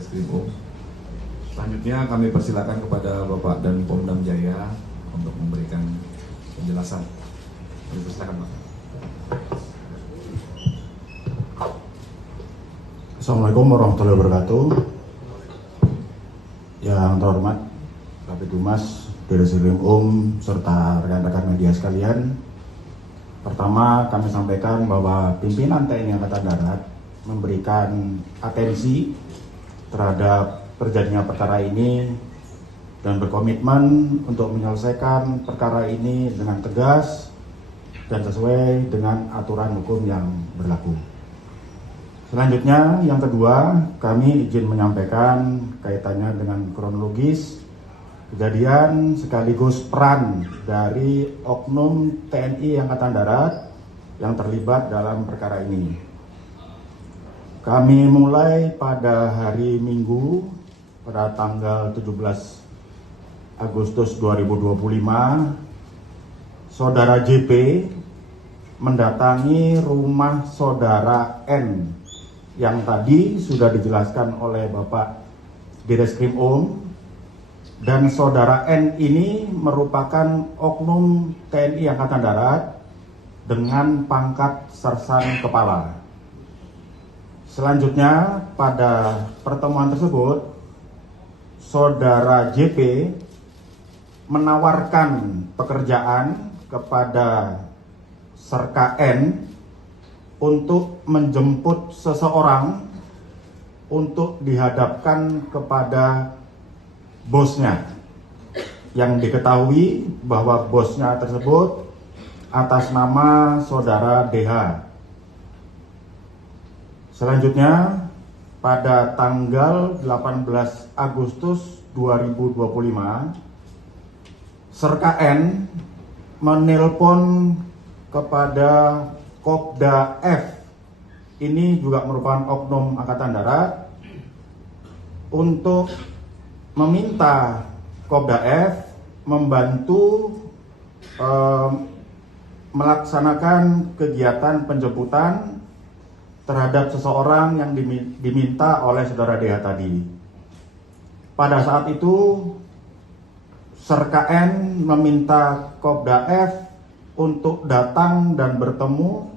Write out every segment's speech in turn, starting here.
Bareskrim. Selanjutnya kami persilakan kepada Bapak dan Pomdam Jaya untuk memberikan penjelasan. Kami persilakan, Pak. Assalamualaikum warahmatullahi wabarakatuh. Yang terhormat Kabid Humas Bareskrim serta rekan-rekan media sekalian. Pertama, kami sampaikan bahwa pimpinan TNI Angkatan Darat memberikan atensi terhadap terjadinya perkara ini dan berkomitmen untuk menyelesaikan perkara ini dengan tegas dan sesuai dengan aturan hukum yang berlaku. Selanjutnya, yang kedua, kami izin menyampaikan kaitannya dengan kronologis kejadian sekaligus peran dari oknum TNI Angkatan Darat yang terlibat dalam perkara ini. Kami mulai pada hari Minggu pada tanggal 17 Agustus 2025, Saudara JP mendatangi rumah Saudara N yang tadi sudah dijelaskan oleh Bapak Direskrim dan Saudara N ini merupakan oknum TNI Angkatan Darat dengan pangkat Sersan Kepala. Selanjutnya, pada pertemuan tersebut, Saudara JP menawarkan pekerjaan kepada Serka N untuk menjemput seseorang untuk dihadapkan kepada bosnya, yang diketahui bahwa bosnya tersebut atas nama Saudara DH. Selanjutnya, pada tanggal 18 Agustus 2025, Serka N menelpon kepada Kopda F, ini juga merupakan oknum Angkatan Darat, untuk meminta Kopda F membantu melaksanakan kegiatan penjemputan terhadap seseorang yang diminta oleh Saudara DH tadi. Pada saat itu, Serka N meminta Kopda F untuk datang dan bertemu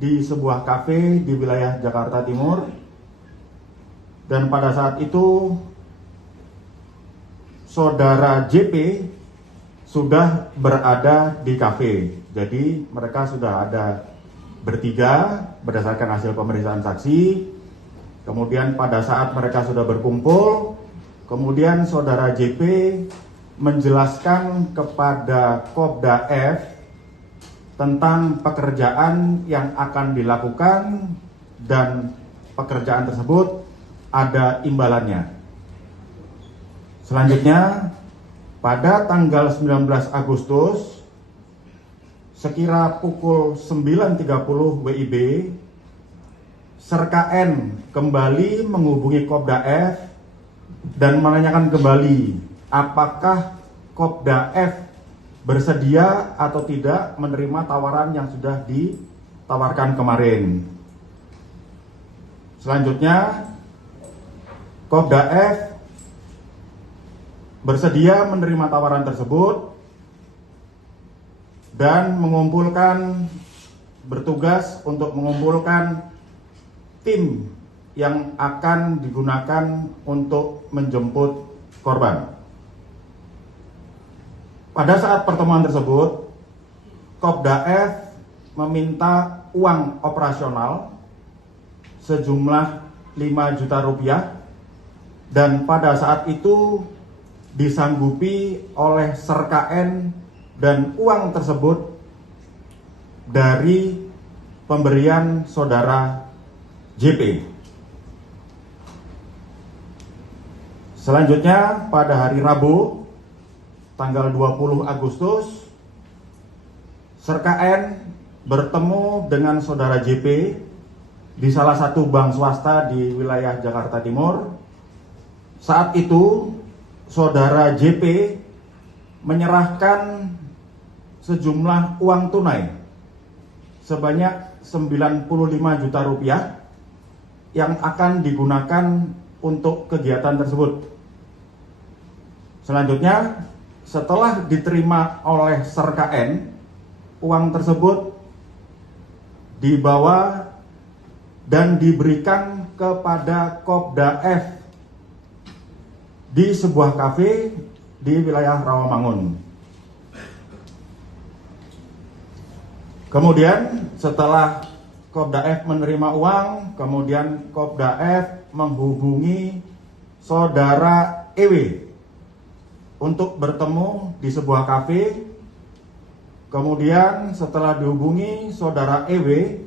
di sebuah kafe di wilayah Jakarta Timur. Dan pada saat itu, Saudara JP sudah berada di kafe. Jadi mereka sudah ada bertiga berdasarkan hasil pemeriksaan saksi. Kemudian pada saat mereka sudah berkumpul, kemudian Saudara JP menjelaskan kepada Kopda F tentang pekerjaan yang akan dilakukan dan pekerjaan tersebut ada imbalannya. Selanjutnya, pada tanggal 19 Agustus, sekira pukul 9.30 WIB, Serka N kembali menghubungi Kopda F dan menanyakan kembali apakah Kopda F bersedia atau tidak menerima tawaran yang sudah ditawarkan kemarin. Selanjutnya, Kopda F bersedia menerima tawaran tersebut dan bertugas untuk mengumpulkan tim yang akan digunakan untuk menjemput korban. Pada saat pertemuan tersebut, Kopda F meminta uang operasional sejumlah 5 juta rupiah dan pada saat itu disanggupi oleh Serka N dan uang tersebut dari pemberian Saudara JP. Selanjutnya, pada hari Rabu tanggal 20 Agustus, Serka N bertemu dengan Saudara JP di salah satu bank swasta di wilayah Jakarta Timur. Saat itu, Saudara JP menyerahkan sejumlah uang tunai sebanyak 95 juta rupiah yang akan digunakan untuk kegiatan tersebut. Selanjutnya, setelah diterima oleh Serka N, uang tersebut dibawa dan diberikan kepada Kopda F di sebuah kafe di wilayah Rawamangun. Kemudian setelah Kopda F menerima uang, kemudian Kopda F menghubungi saudara EW untuk bertemu di sebuah kafe. Kemudian setelah dihubungi, saudara EW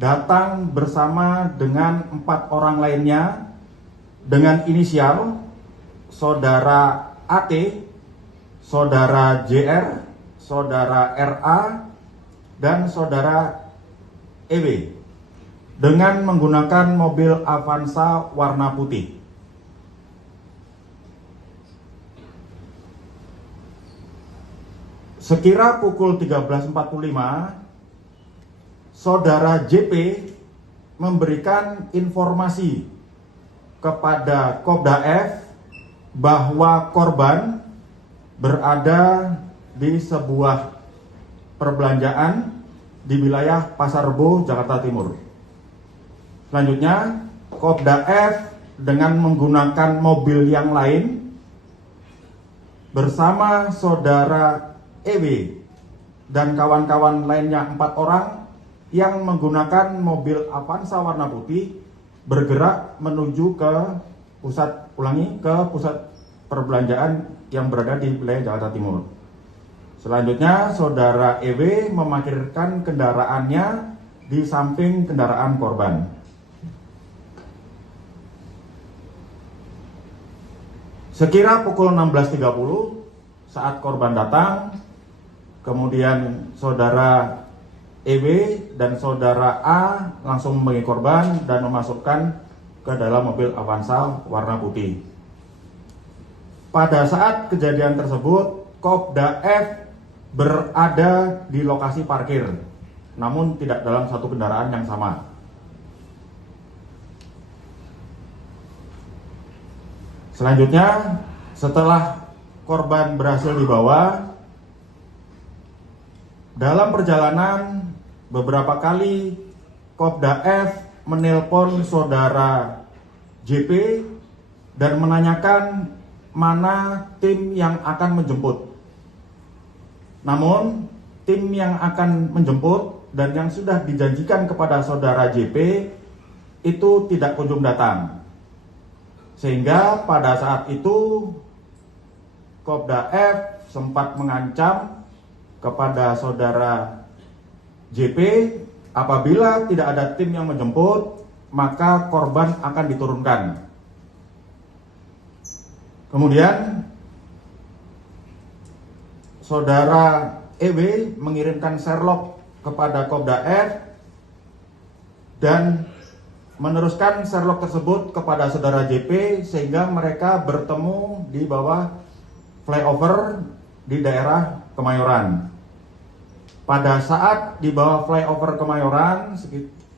datang bersama dengan 4 orang lainnya dengan inisial saudara AT, saudara JR, saudara RA, dan saudara EW dengan menggunakan mobil Avanza warna putih. Sekira pukul 13.45, saudara JP memberikan informasi kepada Kopda F bahwa korban berada di sebuah perbelanjaan di wilayah Pasar Rebo, Jakarta Timur. Selanjutnya, Kopda F dengan menggunakan mobil yang lain bersama saudara EW dan kawan-kawan lainnya 4 orang yang menggunakan mobil Avanza warna putih bergerak menuju ke pusat perbelanjaan yang berada di wilayah Jakarta Timur. Selanjutnya, saudara EW memarkirkan kendaraannya di samping kendaraan korban. Sekira pukul 16.30 saat korban datang, kemudian saudara EW dan saudara A langsung memegang korban dan memasukkan ke dalam mobil Avanza warna putih. Pada saat kejadian tersebut, Kopda F berada di lokasi parkir, namun tidak dalam satu kendaraan yang sama. Selanjutnya, setelah korban berhasil dibawa, dalam perjalanan beberapa kali Kopda F menelpon saudara JP dan menanyakan mana tim yang akan menjemput. Namun, tim yang akan menjemput dan yang sudah dijanjikan kepada saudara JP itu tidak kunjung datang. Sehingga pada saat itu Kopda F sempat mengancam kepada saudara JP, apabila tidak ada tim yang menjemput, maka korban akan diturunkan. Kemudian saudara EW mengirimkan Sherlock kepada Kopda F dan meneruskan Sherlock tersebut kepada saudara JP sehingga mereka bertemu di bawah flyover di daerah Kemayoran. Pada saat di bawah flyover Kemayoran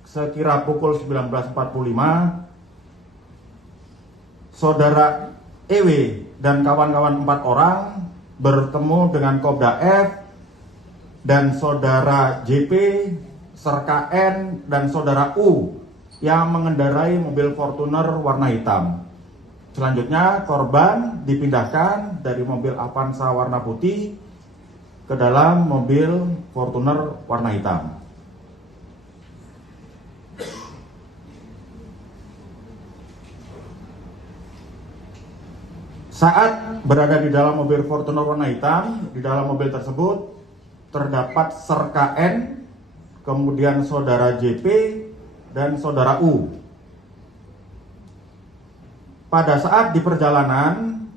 sekira pukul 19.45, saudara EW dan kawan-kawan 4 orang bertemu dengan Kopda F dan saudara JP, Serka N, dan saudara U yang mengendarai mobil Fortuner warna hitam. Selanjutnya, korban dipindahkan dari mobil Avanza warna putih ke dalam mobil Fortuner warna hitam. Saat berada di dalam mobil Fortuner warna hitam, di dalam mobil tersebut terdapat Serka N, kemudian saudara JP, dan saudara U. Pada saat di perjalanan,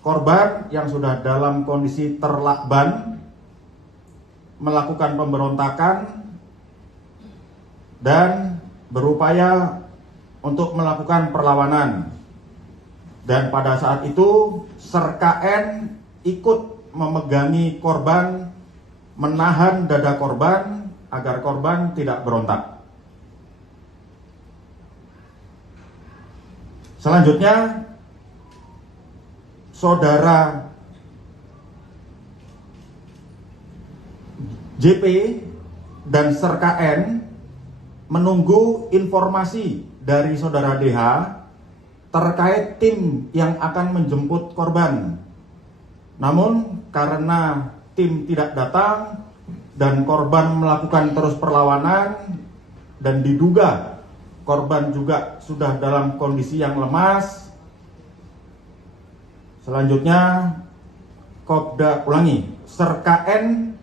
korban yang sudah dalam kondisi terlakban melakukan pemberontakan dan berupaya untuk melakukan perlawanan. Dan pada saat itu Serka N ikut memegangi korban, menahan dada korban agar korban tidak berontak. Selanjutnya, saudara JP dan Serka N menunggu informasi dari saudara DH terkait tim yang akan menjemput korban. Namun karena tim tidak datang dan korban melakukan terus perlawanan dan diduga korban juga sudah dalam kondisi yang lemas, selanjutnya Serka N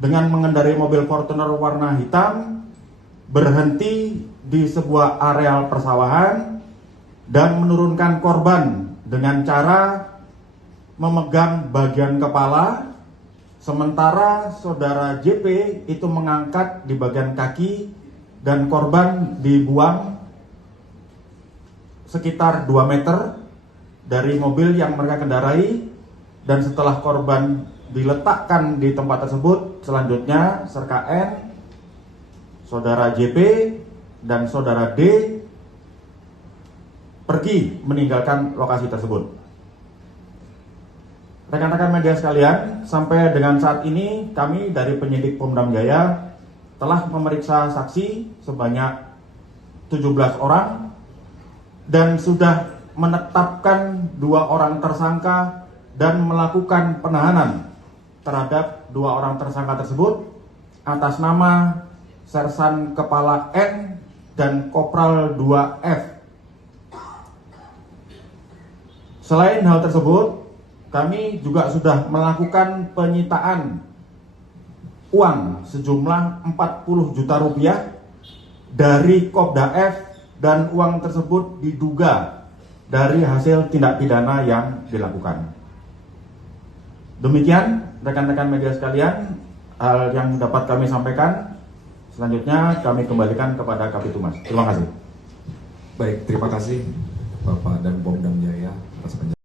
dengan mengendarai mobil Fortuner warna hitam berhenti di sebuah areal persawahan dan menurunkan korban dengan cara memegang bagian kepala, sementara saudara JP itu mengangkat di bagian kaki dan korban dibuang sekitar 2 meter dari mobil yang mereka kendarai. Dan setelah korban diletakkan di tempat tersebut, selanjutnya Serka N, saudara JP, dan saudara D pergi meninggalkan lokasi tersebut. Rekan-rekan media sekalian, sampai dengan saat ini kami dari penyidik Pemdam Jaya telah memeriksa saksi sebanyak 17 orang dan sudah menetapkan 2 orang tersangka dan melakukan penahanan terhadap 2 orang tersangka tersebut atas nama Sersan Kepala N dan Kopral 2F. Selain hal tersebut, kami juga sudah melakukan penyitaan uang sejumlah 40 juta rupiah dari Kopda F, dan uang tersebut diduga dari hasil tindak pidana yang dilakukan. Demikian rekan-rekan media sekalian hal yang dapat kami sampaikan. Selanjutnya kami kembalikan kepada Kapitumas. Terima kasih. Baik, terima kasih Bapak dan Pemdam Jaya atas penjelasan.